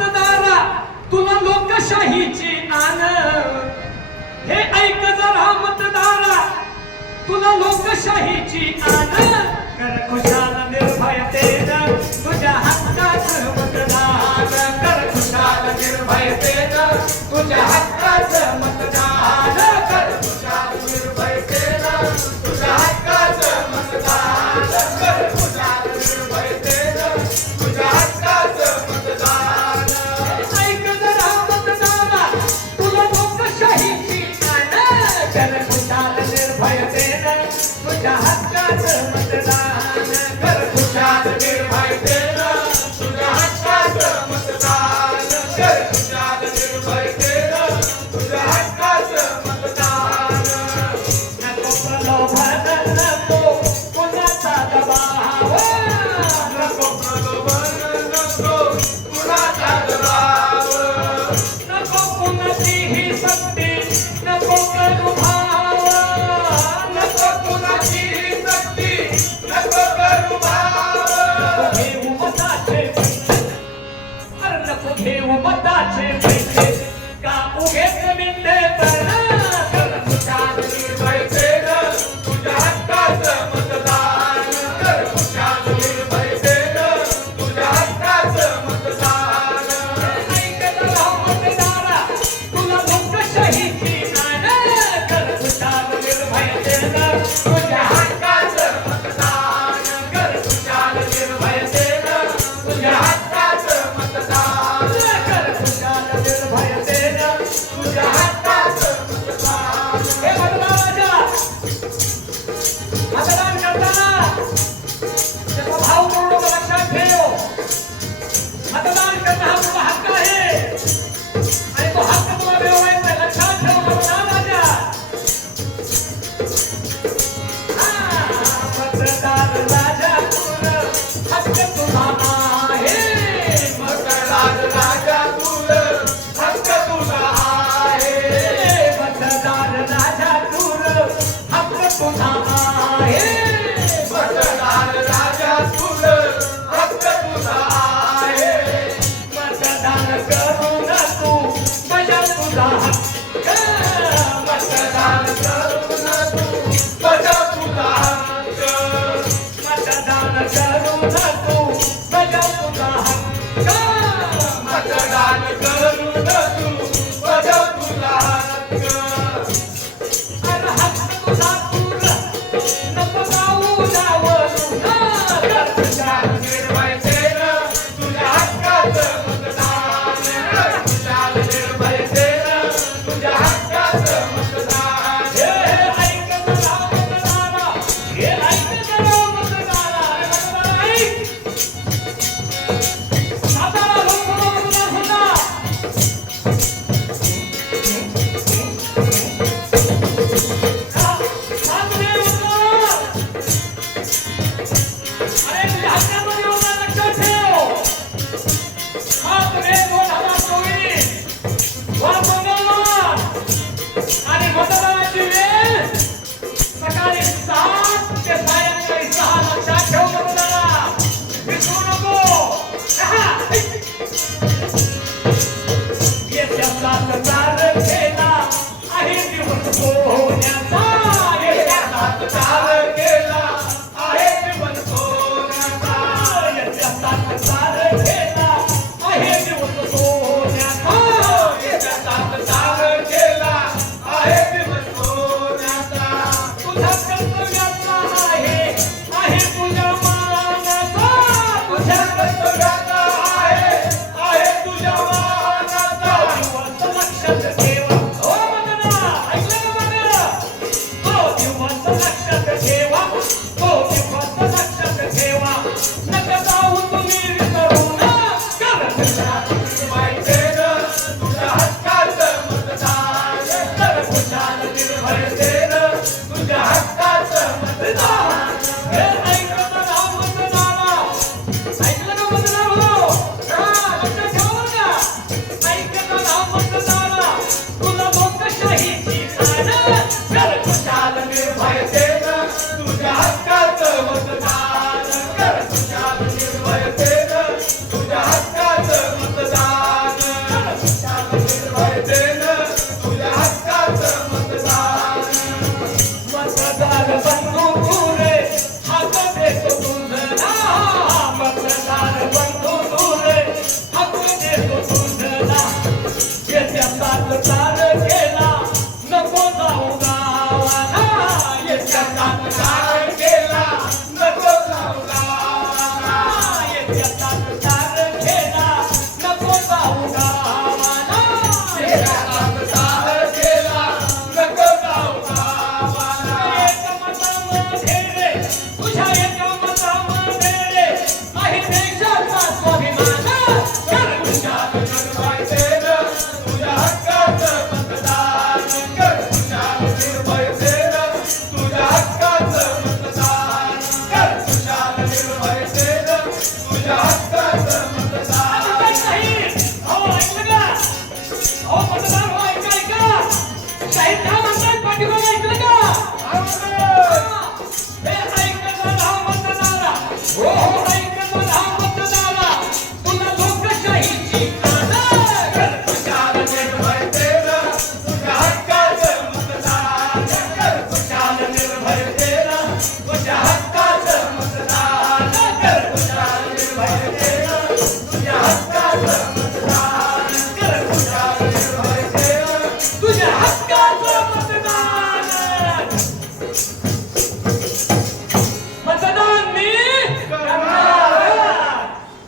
मतदारा तुला लोकशाहीची आण, हे ऐक जरा मतदारा तुला लोकशाहीची आण, कर खुशाल निर्भयतेनं तुझ्या हक्काचं मतदान, कर खुशाल निर्भयतेनं तुझ्या हक्काचं मतदान, कर खुशाल निर्भयतेनं तुझ्या हक्काचं मतदान, कर खुशाल निर्भयतेनं तुझ्या हक्काचं मतदान. ऐक जरा मतदारा तुला लोकशाहीची आण, कर खुशाल निर्भयतेनं तुझ्या हक्काचं मतदान, कर खुशाल निर्भयतेनं तुझ्या हक्काचं मतदान, कर खुशाल निर्भयतेनं तुझ्या हक्काचं मतदान. नको प्रलोभन नको कुणाचा दबाव, नको प्रलोभन नको कुणाचा दबाव, नको कुणाचीही सक्ती नको करू भाव, नको कुणाचीही सक्ती नको करू भाव. घेऊ मताचे पैसे, अरे नको घेऊ मताचे पैसे, का उगेच मिंडे कर खुशाल निर्भयतेनं तुझ्या हक्काचं मतदान, कर खुशाल निर्भयतेनं तुझ्या हक्काचं मतदान. ऐक जरा मतदारा तुला लोकशाहीची आण, कर खुशाल निर्भयतेनं तुझ्या हक्काचं मतदान, कर खुशाल निर्भयतेनं तुझ्या हक्काचं मतदान, कर खुशाल निर्भयतेनं तुझ्या हक्काचं मतदान. हे मतदाराच्या मतदान करताना त्याचा भाव पूर्ण लक्षात ठेव. मतदान करणं हा तुझा हक्क आहे आणि तो हक्क तुला मिळवायचा आहे. लक्षात ठेव मतदाराच्या. मतदार राजा तुला हक्क तुझा आहे, मतदार राजा तुला हक्क तुझा आहे, मतदार राजा तुला हक्क तुझा आहे, मतदार राजा तुला हक्क तुझा आहे. मतदान करून तू बजाव तुझा हक्क, मतदान करून तू बजाव तुझा हक्क, मतदान करून तू बजाव तुझा हक्क, मतदान करून तू बजाव तुझा हक्क. अरे हक्क तुझा तुला नको गाऊ डावलून, कर खुशाल निर्भयतेनं तुझ्या हक्काचं मतदान, कर खुशाल निर्भयतेनं तुझ्या हक्काचं मतदान. हे ऐक जरा मतदारा, हे ऐक जरा मतदारा, मतदारा ऐक. सातारा लोकसभा मतदारसंघ आणि मतदानाची वेळ सकाळी 6 ते सायंकाळी 6. लक्षात ठेव मतदारा, विसरू नको. येत्या 7 तारखेला आहे दिवस सोन्याचा, येत्या 7 तारखेला आहे दिवस सोन्याचा, येत्या 7 तारखेला आहे दिवस सोन्याचा, येत्या 7 तारखेला आहे दिवस सोन्याचा. तुझ्या कर्तव्याचा आहे तुझ्या मानाचा, तुझ्या कर्तव्याचा आहे तुझ्या मानाचा. दिवस लक्षात ठेवा हो मतदारा, ऐकलं का माझं? तो दिवस लक्षात ठेवा, तो दिवस लक्षात ठेवा. नका जाऊ तुम्ही विसरून, कर खुशाल निर्भयतेनं तुझ्या हक्काचं मतदान, कर खुशाल निर्भयतेनं तुझ्या हक्काचं मतदान. हे ऐक जरा मतदारा, ऐकलं का मतदार हो? लक्षात ठेवा ना. ऐक जरा मतदारा तुला लोकशाहीची आण, कर खुशाल निर्भयतेनं तुझ्या हक्क